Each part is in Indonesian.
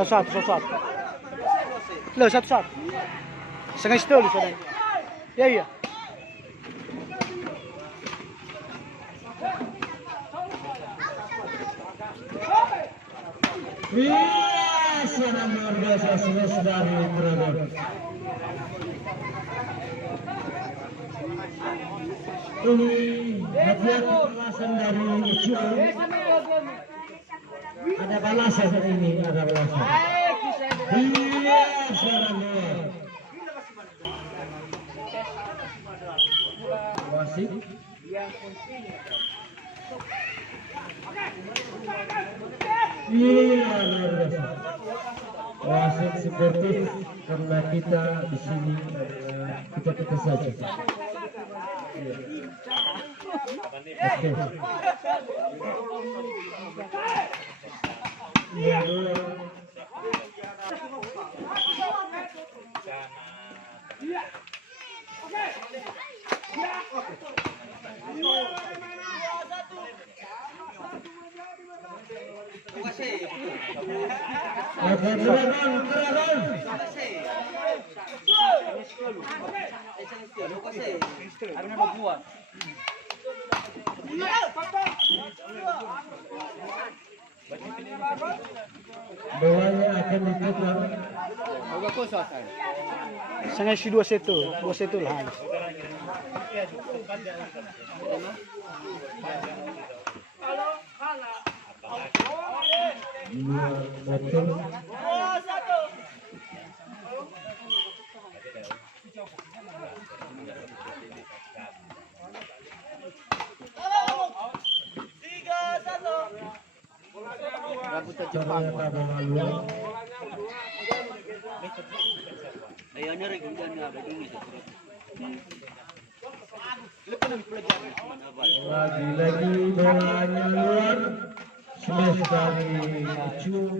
Satu. Lo, satu. Setengah situ lu sudah. Iya. Sangat luar biasa sudah berada. Ini hadiah balasan dari Ucuy. Ada balasan ini, ada balasan. Iya, sangat luar. Wasit. Iya, luar biasa. Wasit sportif karena kita di sini kita saja. Oke. Iya. Bolanya akan ditukar. Setengah si 2-1 lah. Lagi-lagi bolanya luar. Smash dari Ucuy.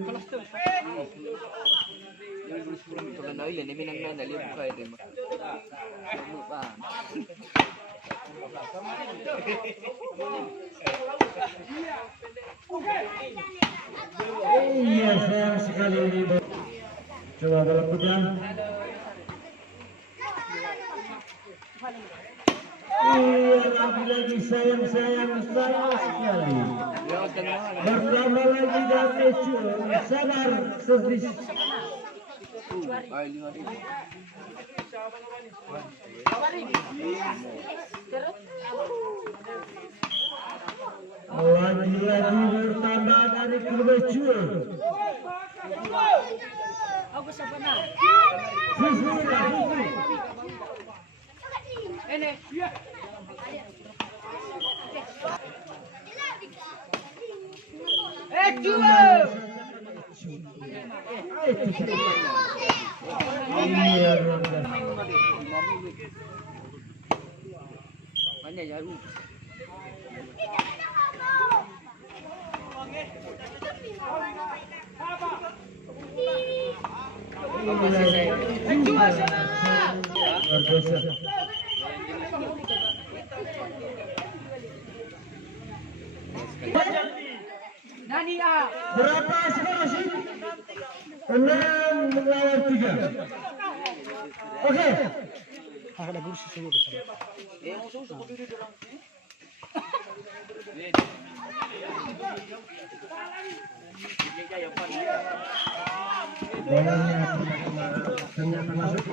Iya, sayang sekali ini. Coba bola pedang. Iya, lagi-lagi sayang sekali. Bersama lagi dari Ucuy. Sabar, servis. Lagi-lagi bertambah dari kedua Ucuy. Berapa skor sih? 6 melawan 3. Oke. Ada kursi semua di sana. Bolanya ternyata masuk.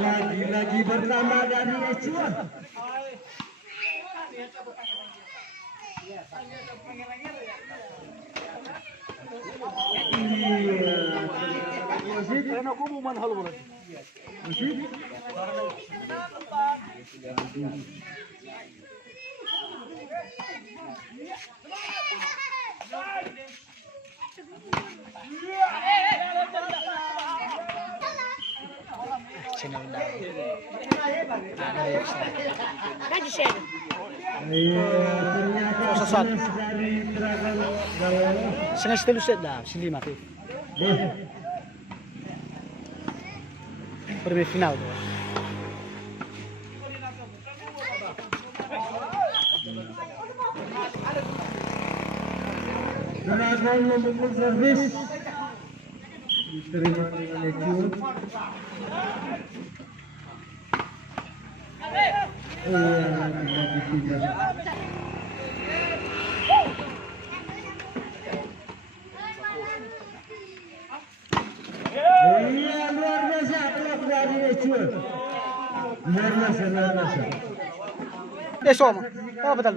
Lagi-lagi bertambah dari Ucuy. Shell. Ternyata Sesat. dari Dragon Galolo. Setengah setelu set dah, sini mati. Perbe final tuh. Dragon memukul servis. Diterima dengan Ecuador. Iya, luar biasa blok dari Ecuador. Luar biasa, luar biasa. Soma. Oh betul.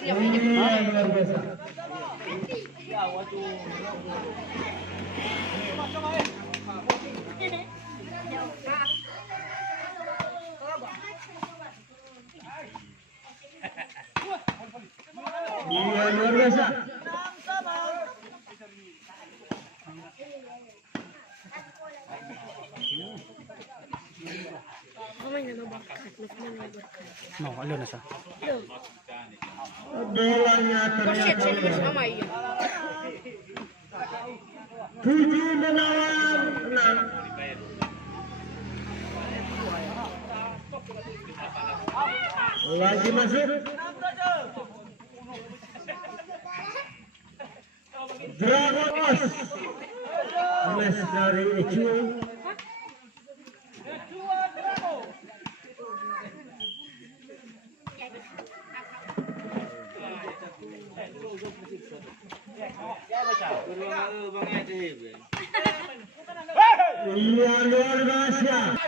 Iya, luar biasa. Iya, luar biasa. No, alun na siya. Bolanya Shit, ternyata sila sama iya. 7 melawan 6. Lagi masuk. Dragon Os. Mes dari Ecuador. Iya, luar biasa.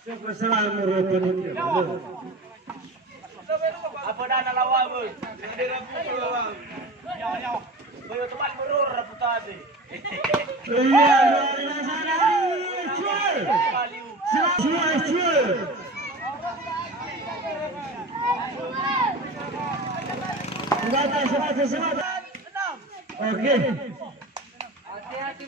Kesalahan merupakan itu. Apa dah nak lawan pun? Dia rapu lawan. Nyaw. Bayo tempat berur reputasi. Iya, luar biasa dari Ecuador. Semangat. Oke. Hati-hati.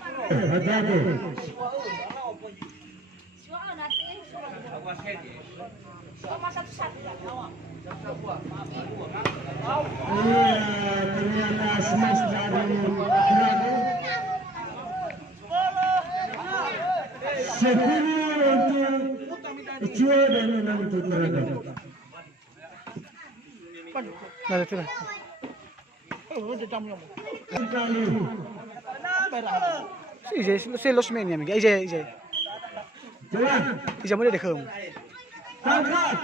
Iya, ternyata smash dari Dragon. 10 untuk Ecuador dan 6 untuk Dragon. Nah, itu lah. Kali. Si los meni amiga. Ije. Coba. Ije mo de khum. Tangkap.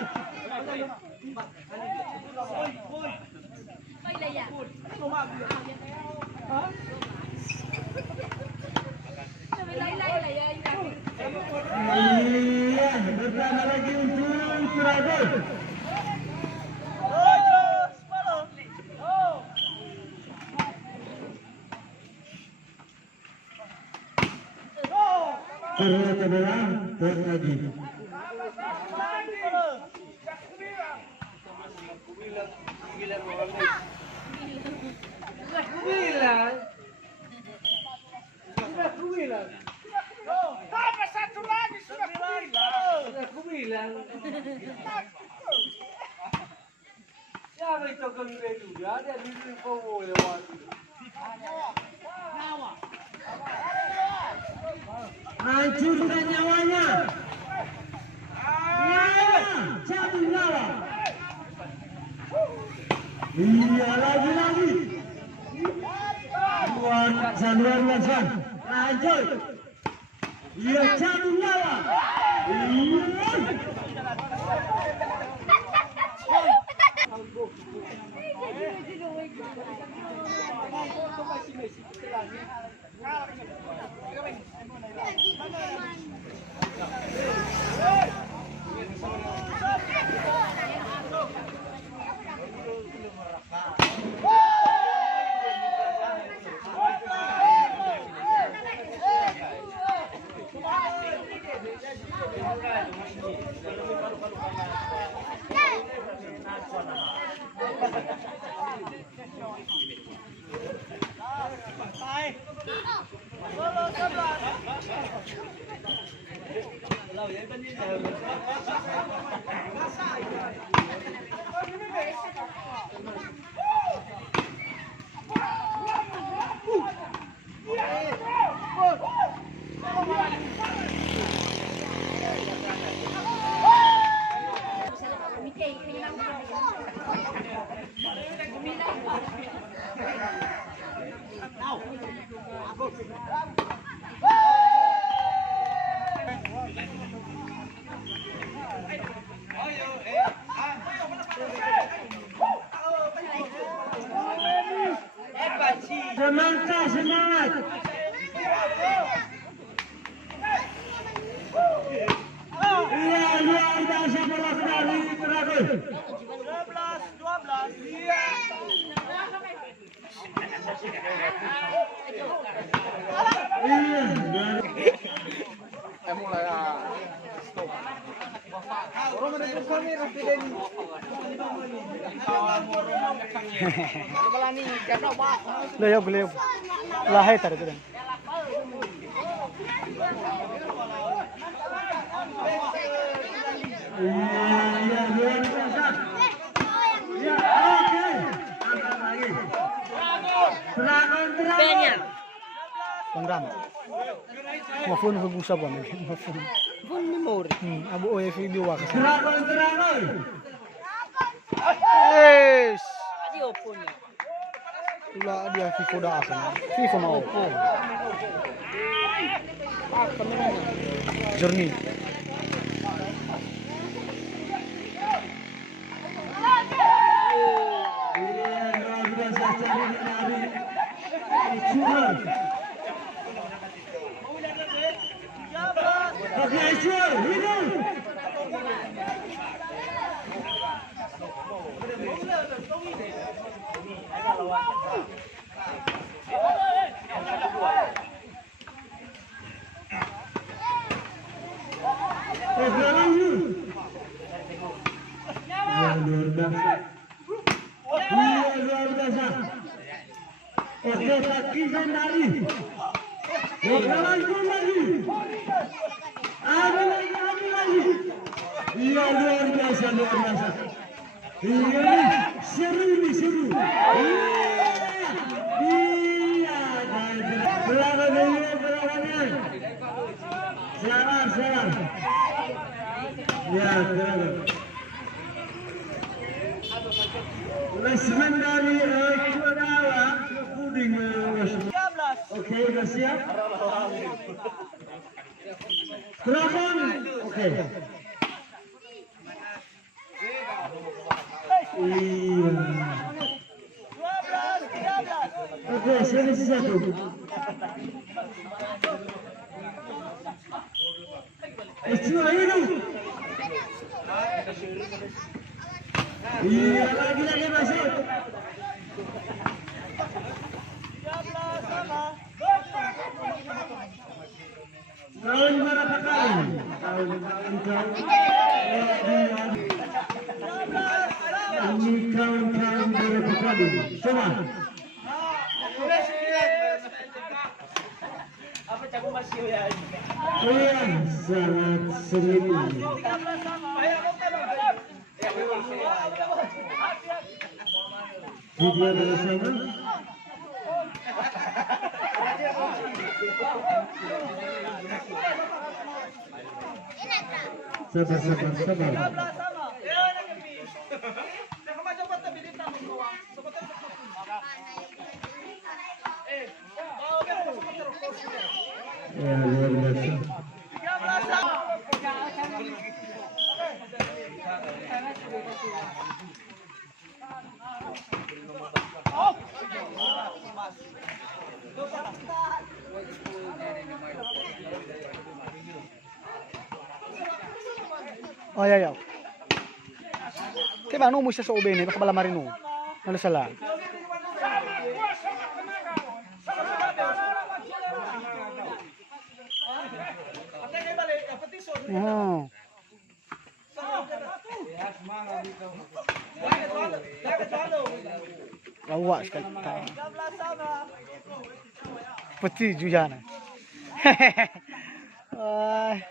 Iya, pertama lagi untuk Dragon. Ternyata adalah poin lagi. Hancurkan nyawanya. Cabut nyawa. Iya, lagi. Luar biasa. Lanjut. Iya, cabut nyawa. Iya. Semangka semangat. Iya, luar biasa bola dari terakhir. 12. Iya. Iya, Leyog, leyog. Lahay tadi tu dan. iya, luar biasa. Ya, oke. Angkat lagi. Serangan. Pangram. Mafun hubung sabon. Mafun. Pun memori. Abu oye video wa kasi. Serangan. Yes. Adi opo niya. Ila dia FIFA dah apa? FIFA mau. Apa naman? Journey. Iya, luar biasa cari dari Curang. Oke, Curang, hidup. Luar biasa. Oke, takisan dari. Lagi. Ada lagi. Iya, luar biasa. Iya, seru. Iya, belakangnya. Serang. Ya, serang. Resmen dari Kudawa ke Puding. Oke, udah siap? Telepon. Oke. Iya. Oke, selisih satu. Cuma hidup. Iya, lagi masuk. Tahun berapa kali? Tahun ini kawan-kawan berapa kali? Coba. Apa cakup masih ya? Iya, sangat sering. Video bersama. Sabar. Ya, luar biasa. Oh ya. Kaya ano mo siya sa ube ni baka balamarin mo. Ano sala? Oh. Lawa sekali. peti jujana. Ay.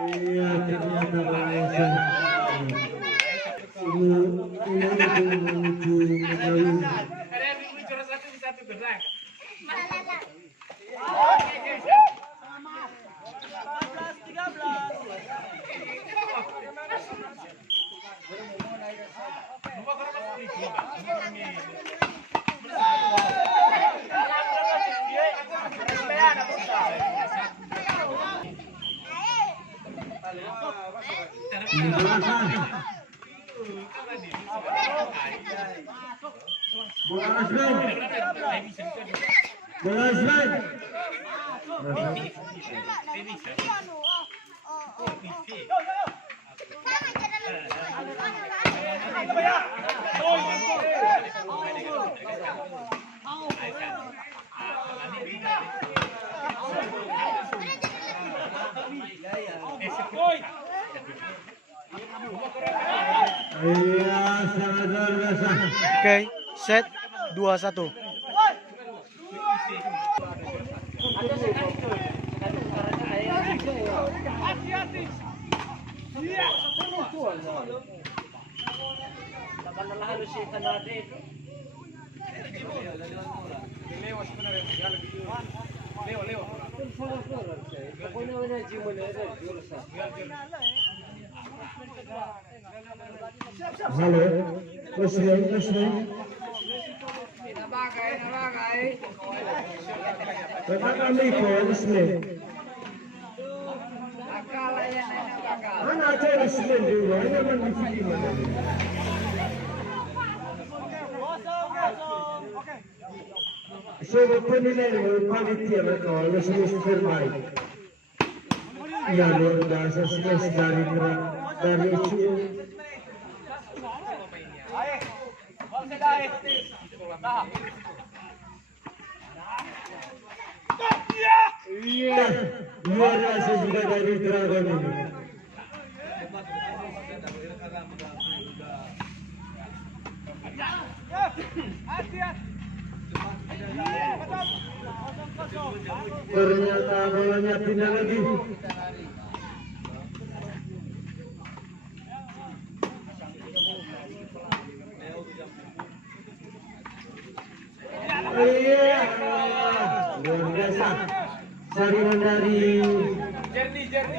Iya, ternyata Malaysia. Menuju medali. Bola Aslan. Bola Aslan. Iya, sangat luar biasa. Oke, set 2-1. Halo, Muslim. Bapak kami Muslim. Mana aja Muslim dulu, ini memang di mana? Sono penilaian panitia mereka, Muslim terbaik. Ya luar biasa, sukses dari itu. Iya, luar biasa juga dari Dragon ini. Ternyata bolanya pindah lagi. Iya, luar biasa. Saringan dari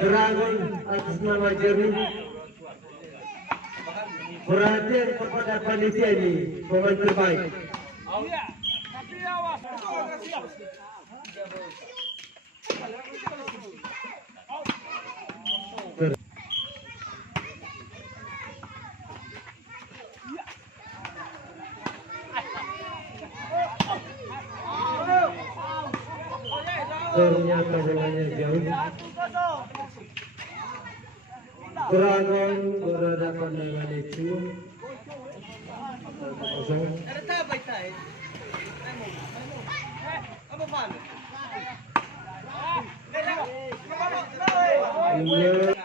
Dragon atas nama Jernih. Perhatian kepada panitia ini, pemain terbaik. Ternyata bolanya jauh. Dragon berhadapan dengan itu. Iya.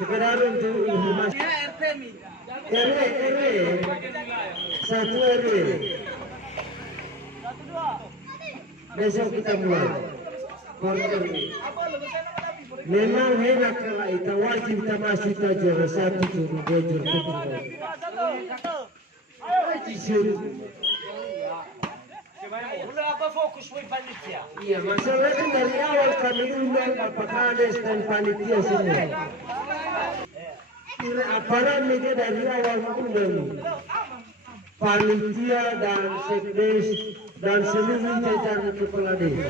Sekedar untuk informasi. RW 1 RW. Besok kita mulai. Memang enak kalau kita wajib kita masuk aja satu turun bocor Udah apa fokus with panitia? Iya, masalahnya dari awal kami undang Bapak Kades dan panitia semua. Aparat media dari awal undang panitia dan sekdes dan seluruh jajaran kepala desa.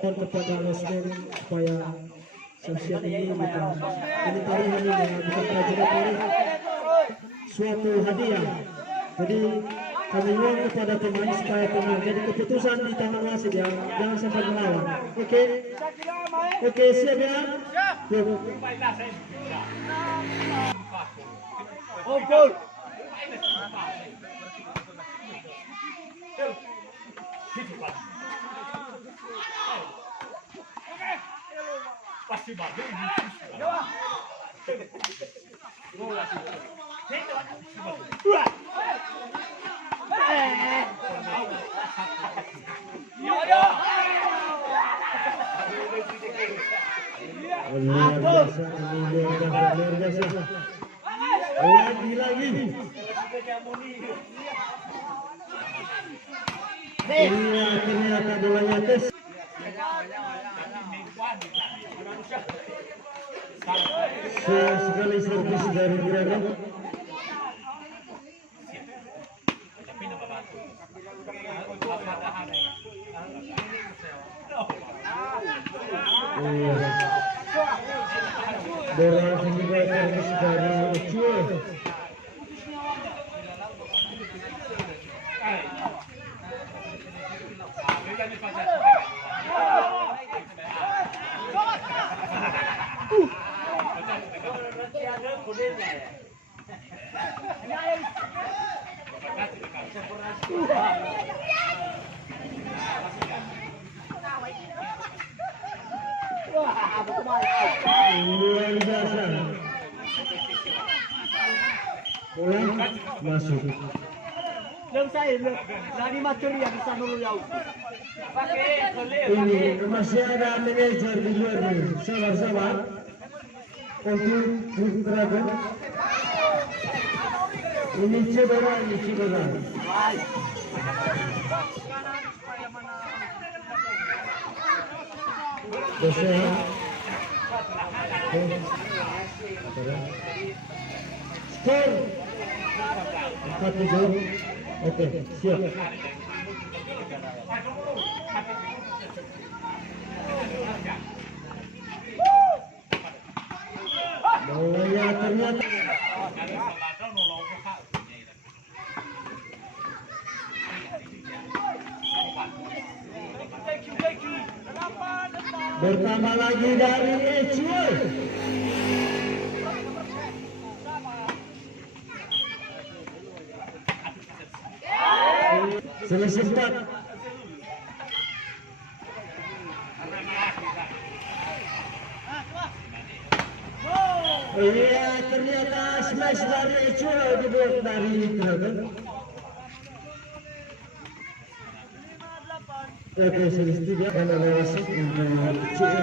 Kepada Rosmen supaya sosial ini bukan prajurit suatu hadiah. Jadi kami mohon kepada teman supaya tenang. Jadi keputusan di tangan wasit ya, jangan sampai melawan. Oke, oke siap ya. Oh, gol. Pasti bagus. Luar biasa, ini luar biasa. Lagi. Ini ternyata bolanya tes. Sekali servis dari Juragan. Bola juga servis dari Ucul. Luar biasa. Bola masuk. Ini masih ada manajer di luar nih. Sabar. Untuk Grup Dragon. Ini cedera. Dosa. Skor 4-7. Oke, siap. Bolanya ternyata bertambah lagi dari Ecul. Selisih 4. Iya, ternyata smash dari Ecul dibuat dari Dragon. Oke, selisih 3 karena wasit untuk Ecul.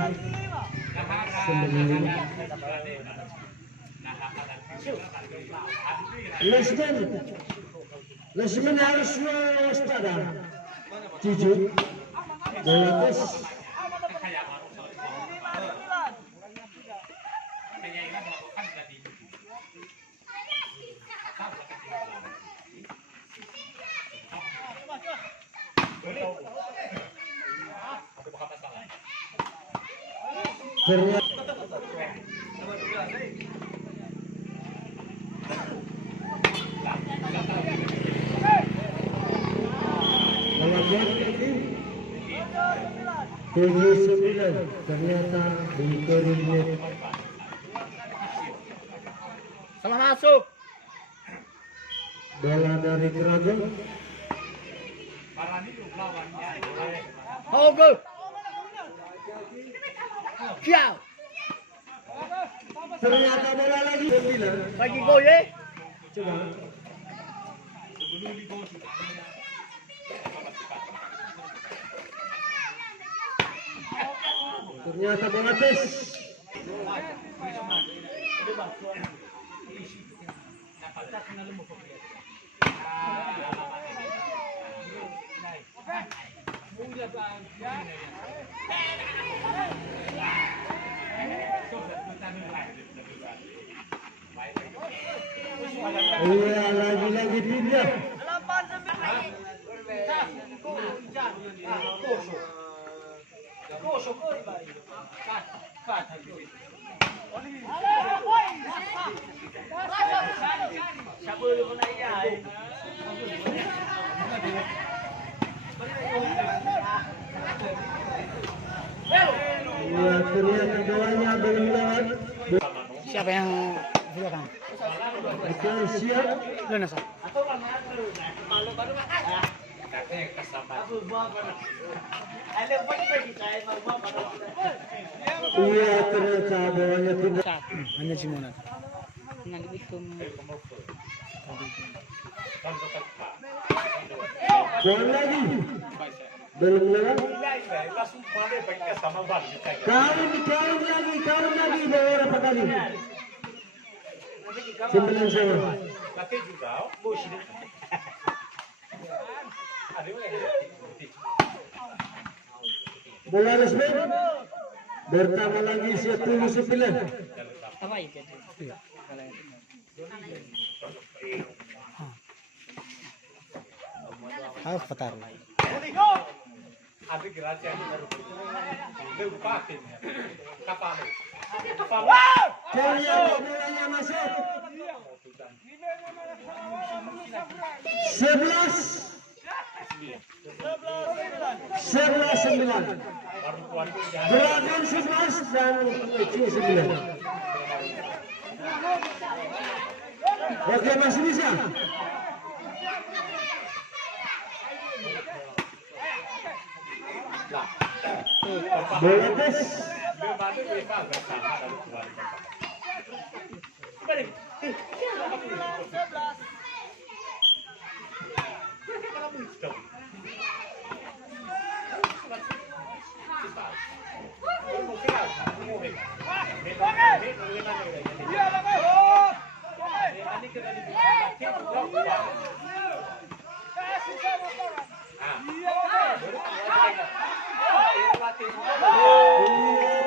Lesmen harus waspada. Jujur, bola tes. Ternyata ternyata di koordinat. Salah masuk. Bola dari Dragon. Oh, go. Ciao. Ternyata bola lagi 9. Lagi go ya. Coba. Ternyata bola tes. Iya, lagi-lagi pindah. Iya, ternyata bolanya belum lewat. Siapa yang silakan? Oke, siap. Luna sa. Iya, ternyata bolanya tidak. Hanya Simona. Bola lagi. Belum lewat. Langsung mana pakai sama ban. Karung lagi beberapa kali. 9 sama. Tapi juga bos ini. Ada yang Bola resmi. Bertambah lagi 10-9. Harus petar. ada gerasi yang baru pakai kapal. Bolanya masuk. 11-9. Dragon 11 dan Eci 9. Oke, masih bisa. Bola tes.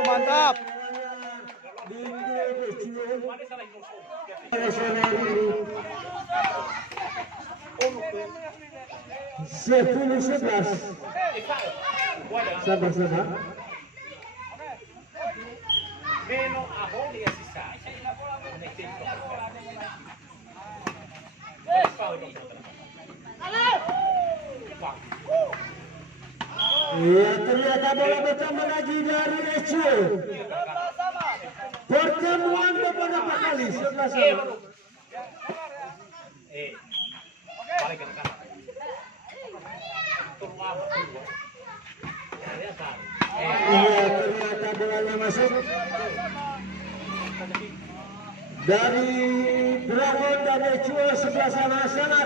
Mantap. Sepuluh 11. Sabar. Meno aho dia sisa. Ya, ternyata bola bertambah lagi dari Ecio. Pertemuan beberapa kali 11 sama. Balik ke kanan. Iya, ternyata bolanya masuk dari Dragon dan Ecio sebelah sana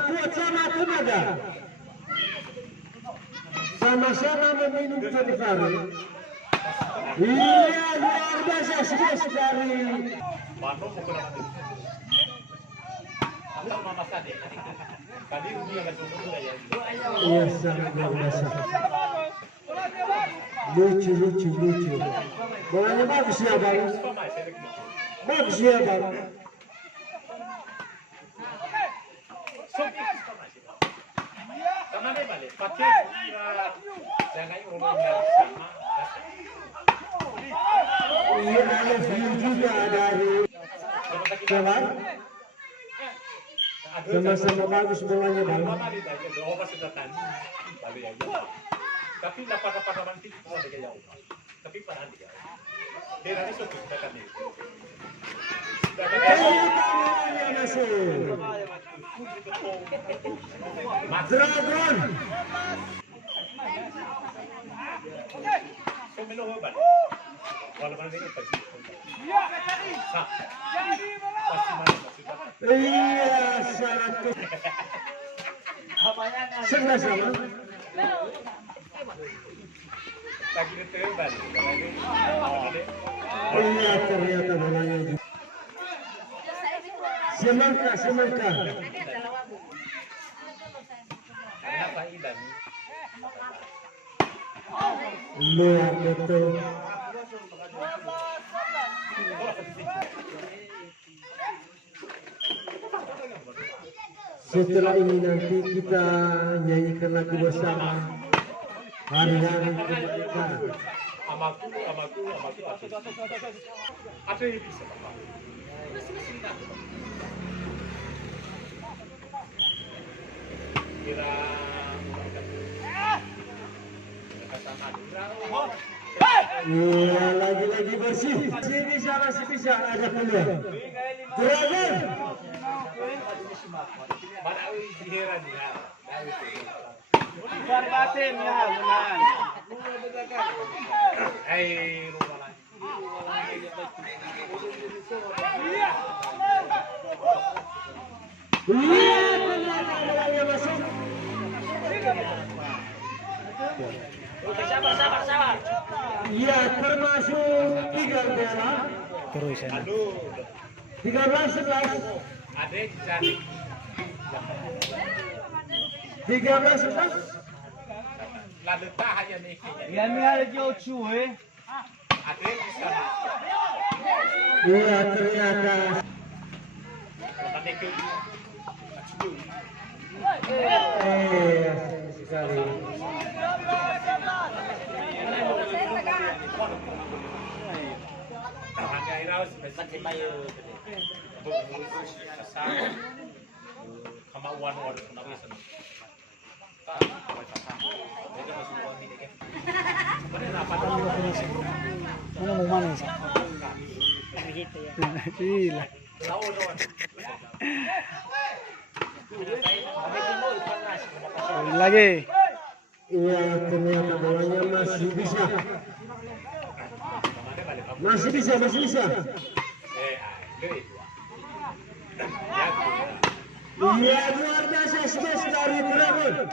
kuat sama tenaga, sama-sama meminum Todifari. Iya, luar biasa sukses dari Bandung bukan apa itu. Asal mama tadi. Tadi Umi akan sudah ya. iya sangat luar biasa. Lucu. Bolanya bagus ya bang. Bagus ya bang. Sama deh balik. Pakai jangan ngomong sama. Iya, ada view juga dari Jalan. Sama-sama bagus bolanya bang. Tapi dapat nanti mau ada jauh. Tapi pernah dia. Dia nanti sudah kita kan ini. Bolanya masuk. Dragon. Semelo hebat. Walaupun ini pasti. Iya, sangat sebelah sama. Lagi terbang. Iya, ternyata bolanya juga. Semangka. Kenapa Idan? Luar betul. Setelah ini nanti kita nyanyikan lagu bersama hari-hari kemerdekaan. Amaku. Ada yang bisa. Kira Iya, lagi-lagi bersih. Sini masih bisa ada peluang. Dragon. Manawi diheran ya. Bukan batin ya, benar. Rumah lagi. Iya, ternyata bolanya masuk. Ya, termasuk 3 piala. Terus ya. 13-11. 13-11. Yan nga lagi ocho eh. Iya, ternyata. Asing sekali. Mana mau mana sih? Gila. Lagi. Iya, ternyata bolanya masih bisa. Masih bisa. Iya, luar biasa smash dari Dragon.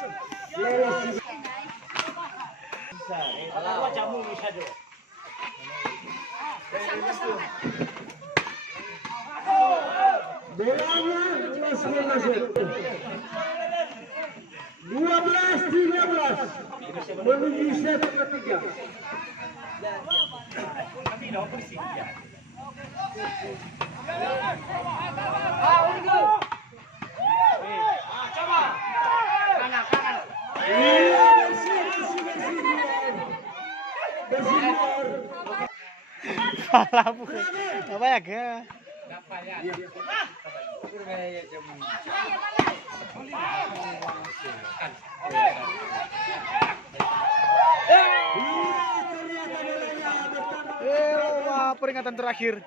Lolos. Kalau jamu bisa do. Bolanya masih masuk. 12-13 menuju set ketiga. Iya, bersih. Pala bukan. Apa ya ke? Peringatan terakhir.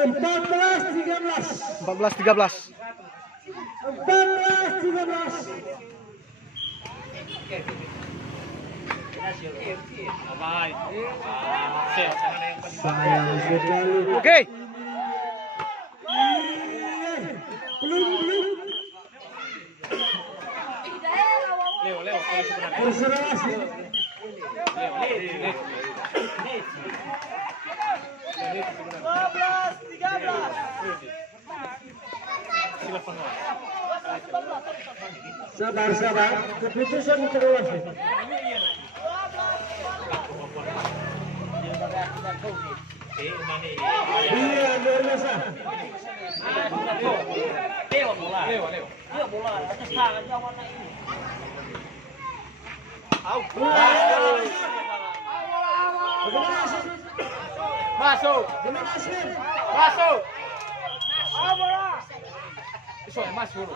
14-13. 14-13. 14-13. Sayang sekali. Oke. Belum. Konsentrasi. Sabar. Keputusan terus. Iya, luar biasa. Lewat bola. Iya bola. Atas tangan jawab ini. Masuk. Masuk. Masuk. Masuk.